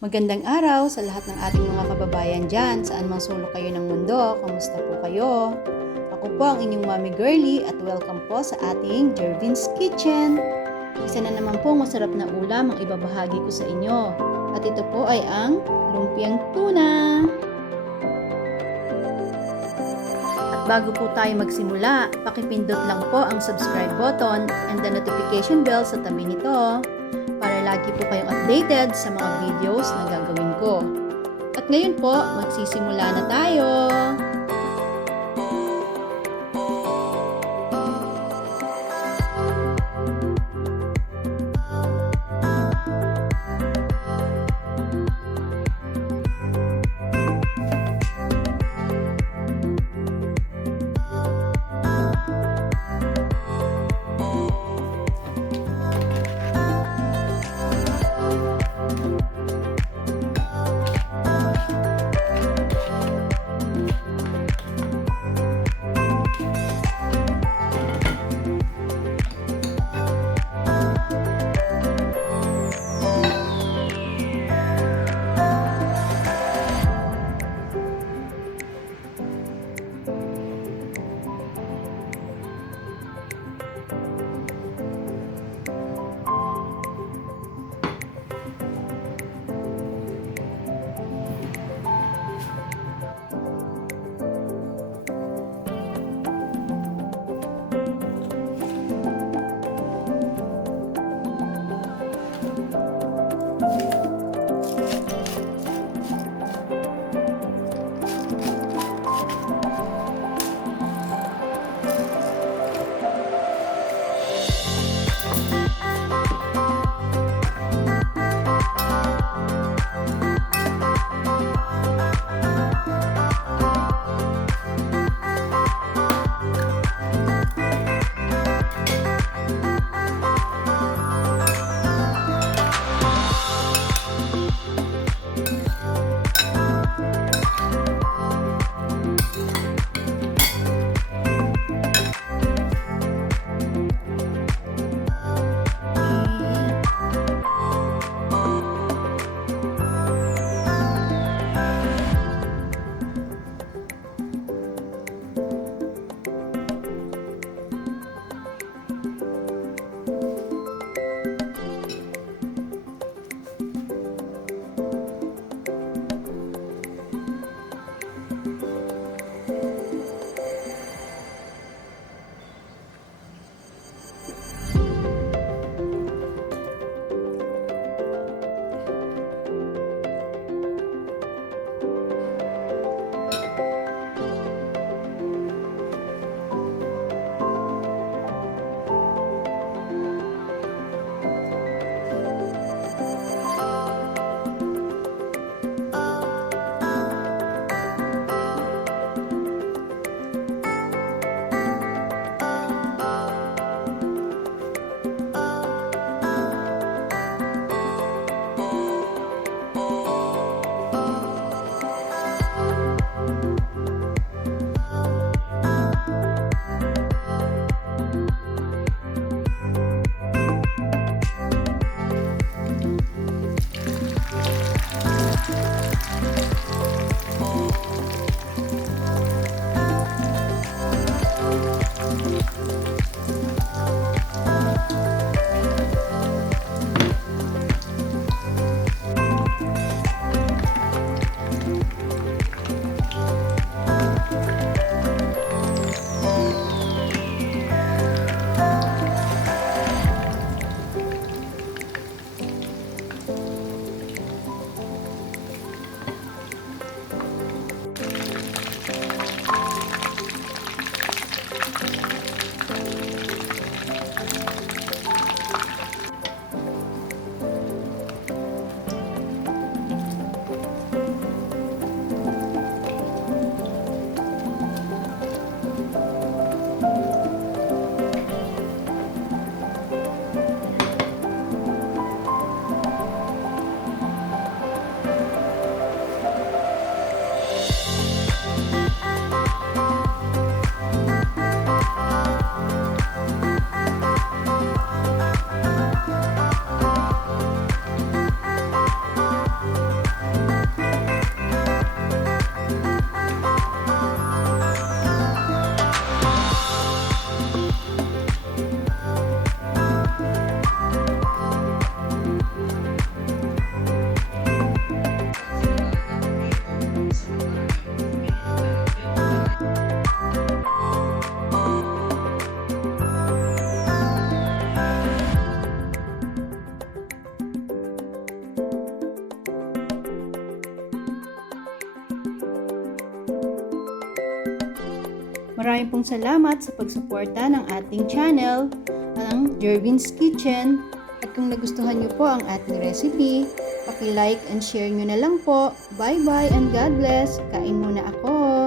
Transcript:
Magandang araw sa lahat ng ating mga kababayan dyan, saan mang sulok kayo ng mundo. Kamusta po kayo? Ako po ang inyong Mommy Girly at welcome po sa ating Jervin's Kitchen. Isa na naman po masarap na ulam ang ibabahagi ko sa inyo. At ito po ay ang lumpiang tuna. At bago po tayo magsimula, pakipindot lang po ang subscribe button and the notification bell sa tabi nito para lagi po kayong updated sa mga videos na gagawin ko. At ngayon po, magsisimula na tayo! Maraming pong salamat sa pagsuporta ng ating channel, ang Jervin's Kitchen. At kung nagustuhan niyo po ang ating recipe, paki-like and share nyo na lang po. Bye-bye and God bless. Kain muna ako.